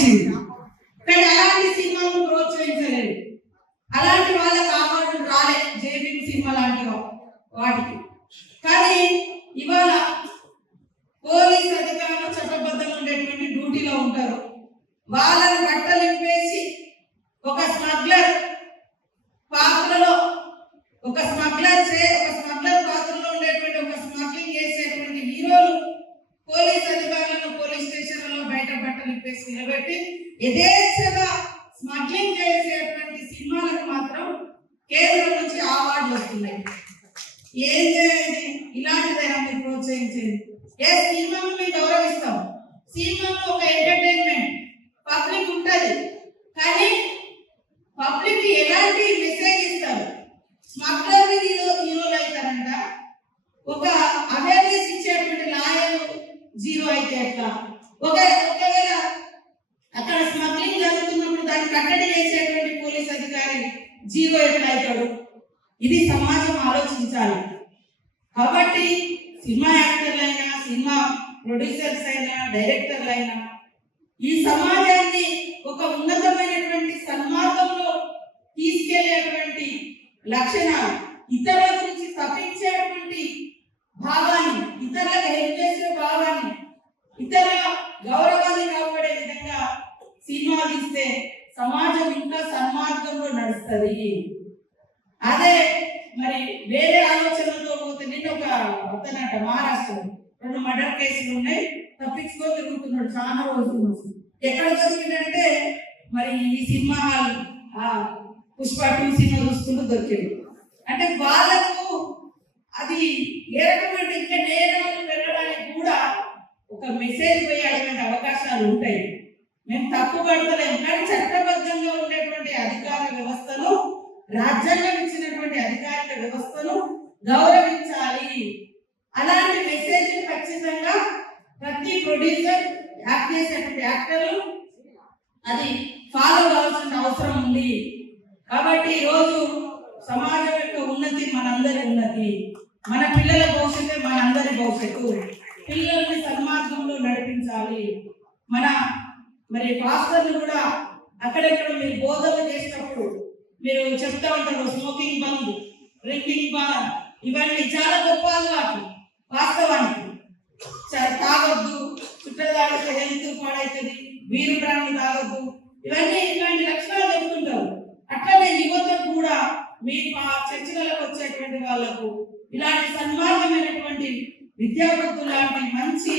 నడిచింది. కానీ అలాంటి సినిమాలను ప్రోత్సహించలేదు. అలాంటి వాళ్ళకి అవార్డులు రాలే జేబీ సినిమా లాంటి వాటికి. కానీ ఇవాళ పోలీస్ అధికారులు చట్టబద్ధంగా ఉండేటువంటి డ్యూటీలో ఉంటారు. వాళ్ళని బట్టలింపేసి ఒక స్మగ్లర్ పాత్రలో ఒక స్మగ్లర్ పాత్రలో ఉండేటువంటి ఒక స్మగ్లింగ్ చేసేటువంటి హీరోలు పోలీస్ అధికారులను పోలీస్ స్టేషన్లలో బయట బట్టలింపేసి నిలబెట్టి యథేచ్ఛగా స్మగ్లింగ్ చేసేటువంటి సినిమాలకు మాత్రం కేంద్రం నుంచి అవార్డులు వస్తున్నాయి. ఏం చేయాలి? ఇలాంటిదైనా మీరు ప్రోత్సహించేది. ఏ సినిమాను మేము గౌరవిస్తాం. సినిమాలో ఒక ఎంటర్టైన్మెంట్ పబ్లిక్ ఉంటుంది. కానీ పబ్లిక్ ఎలాంటి మెసేజ్ ఇస్తారు? స్మగ్లర్ హీరోలు అవుతారంట. ఒక అవేర్నెస్ ఇచ్చేటువంటి లాయర్ జీరో అయితే ఎట్లా? ఒకవేళ అక్కడ స్మగ్లింగ్ జరుగుతున్నప్పుడు దాన్ని కట్టడి చేసేటువంటి పోలీస్ అధికారి జీరో ఎట్లా అవుతాడు? ఇది సమాజం ఆలోచించాలి. కాబట్టి సినిమా యాక్టర్లైనా, సినిమా ప్రొడ్యూసర్స్ అయినా, డైరెక్టర్లు అయినా ఈ సమాజాన్ని ఒక ఉన్నతమైనటువంటి సన్మార్గంలో తీసుకెళ్లేటువంటి లక్షణాలు, ఇతరుల గురించి తప్పించేటువంటి భావాన్ని, ఇతరులకు హెల్ప్ చేసే భావాన్ని, ఇతరుల గౌరవాన్ని కాపాడే విధంగా సినిమా తీస్తే సమాజం ఇంకా సన్మార్గంలో నడుస్తుంది. అదే మరి వేరే ఆలోచనలతో పోతే, నిన్న ఒక అతనట మహారాష్ట్రలో 2 మర్డర్ కేసులు ఉన్నాయి, తప్పించుకో తిరుగుతున్నాడు చాలా రోజుల నుంచి. ఎక్కడ దొరికిందంటే మరి ఈ సినిమా హాల్ పుష్ప 2 సినిమా చూసుకుంటూ దొరికింది. అంటే వాళ్ళకు అది ఏ రకమైన ఇంకా నేరాలు పెరగడానికి కూడా ఒక మెసేజ్ పోయేటువంటి అవకాశాలు ఉంటాయి. మేము తప్పు పడతలేము. కానీ చట్టబద్ధంగా ఉండేటువంటి అధికార వ్యవస్థను, రాజ్యాంగం ఇచ్చినటువంటి అధికారిక వ్యవస్థను గౌరవించాలి. అలాంటి మెసేజ్ ఖచ్చితంగా ప్రతి ప్రొడ్యూసర్, యాక్ట్ చేసేటువంటి యాక్టర్లు అది ఫాలో కావాల్సిన అవసరం ఉంది. కాబట్టి ఈరోజు సమాజం యొక్క ఉన్నతి మనందరి ఉన్నతి, మన పిల్లల భవిష్యత్తే మనందరి భవిష్యత్తు. పిల్లల్ని సన్మార్గంలో నడిపించాలి. మరి పాస్టర్లు కూడా అక్కడెక్కడ మీరు బోధనలు చేసినప్పుడు మీరు చెప్తా ఉంటారు, స్మోకింగ్ బంద్, డ్రింకింగ్ బంద్, ఇవన్నీ చాలా గొప్ప అలవాట్లు. వాస్తవానికి తాగొద్దు, చుట్టూ తాగితే హెల్త్ పాడవుతుంది, వీరు బ్రాండ్ తాగొద్దు, ఇవన్నీ ఇలాంటి లక్షణాలు చెప్తుంటారు. అట్లనే యువతకు కూడా మీ చర్చలకు వచ్చేటువంటి వాళ్ళకు ఇలాంటి సన్మార్గమైనటువంటి విద్యార్థులు లాంటి మంచి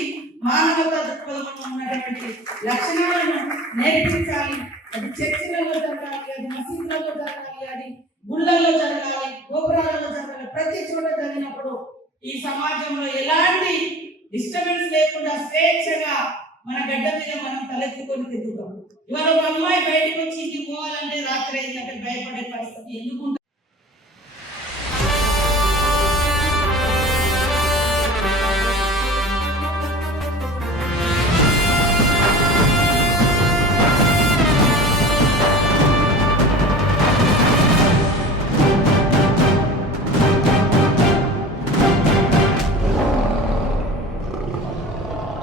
మానవతా దృక్పథంలో ఉన్నటువంటి లక్షణాలను నేర్పించాలి. అది చర్చలలో జరగాలి, అది మసీదులలో జరగాలి, అది గుళ్ళల్లో జరగాలి, గోపురాలలో జరగాలి. ప్రతి చోట జరిగినప్పుడు ఈ సమాజంలో ఎలాంటి డిస్టర్బెన్స్ లేకుండా స్వేచ్ఛగా మన గడ్డ మీద మనం తలెత్తుకొని తిరుగుతాం. ఇవాళ ఒక అమ్మాయి బయటకు వచ్చి ఇంటికి పోవాలంటే రాత్రి అయిందంటే భయపడే పరిస్థితి ఎందుకు?